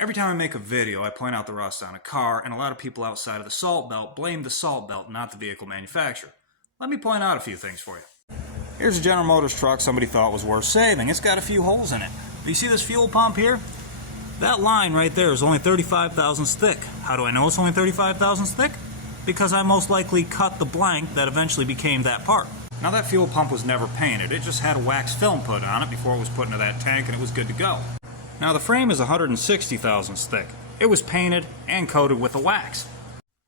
Every time I make a video, I point out the rust on a car, and a lot of people outside of the salt belt blame the salt belt, not the vehicle manufacturer. Let me point out a few things for you. Here's a General Motors truck somebody thought was worth saving. It's got a few holes in it. Do you see this fuel pump here? That line right there is only 35 thousandths thick. How do I know it's only 35 thousandths thick? Because I most likely cut the blank that eventually became that part. Now that fuel pump was never painted. It just had a wax film put on it before it was put into that tank and it was good to go. Now the frame is 160 thousandths thick. It was painted and coated with the wax.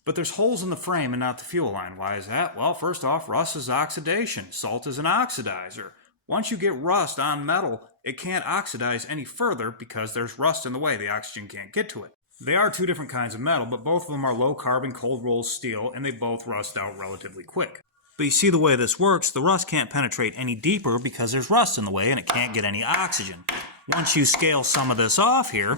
But there's holes in the frame and not the fuel line. Why is that? Well, first off, rust is oxidation. Salt is an oxidizer. Once you get rust on metal, it can't oxidize any further because there's rust in the way. The oxygen can't get to it. They are two different kinds of metal, but both of them are low carbon cold rolled steel and they both rust out relatively quick. But you see the way this works, the rust can't penetrate any deeper because there's rust in the way and it can't get any oxygen. Once you scale some of this off here,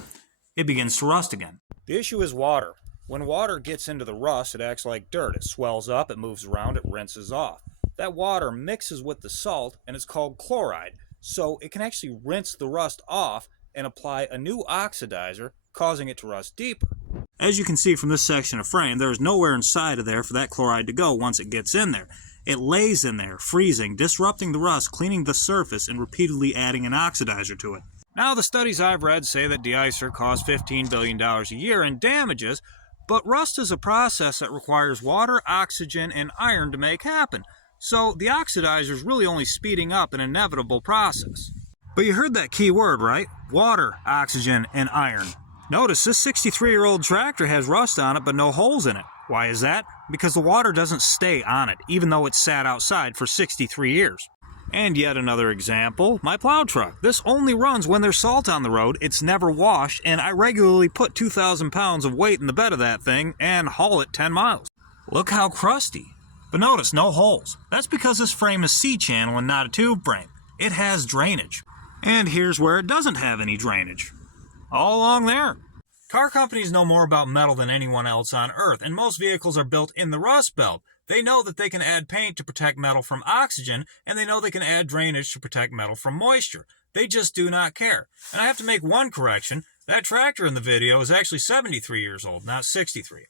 it begins to rust again. The issue is water. When water gets into the rust, it acts like dirt. It swells up, it moves around, it rinses off. That water mixes with the salt and it's called chloride. So it can actually rinse the rust off and apply a new oxidizer, causing it to rust deeper. As you can see from this section of frame, there is nowhere inside of there for that chloride to go once it gets in there. It lays in there, freezing, disrupting the rust, cleaning the surface, and repeatedly adding an oxidizer to it. Now, the studies I've read say that de-icer costs $15 billion a year in damages, but rust is a process that requires water, oxygen, and iron to make happen. So the oxidizer is really only speeding up an inevitable process. But you heard that key word, right? Water, oxygen, and iron. Notice this 63-year-old tractor has rust on it but no holes in it. Why is that? Because the water doesn't stay on it, even though it's sat outside for 63 years. And yet another example, my plow truck. This only runs when there's salt on the road, it's never washed, and I regularly put 2,000 pounds of weight in the bed of that thing and haul it 10 miles. Look how crusty. But notice, no holes. That's because this frame is C-channel and not a tube frame. It has drainage. And here's where it doesn't have any drainage. All along there. Car companies know more about metal than anyone else on Earth, and most vehicles are built in the rust belt. They know that they can add paint to protect metal from oxygen, and they know they can add drainage to protect metal from moisture. They just do not care. And I have to make one correction. That tractor in the video is actually 73 years old, not 63.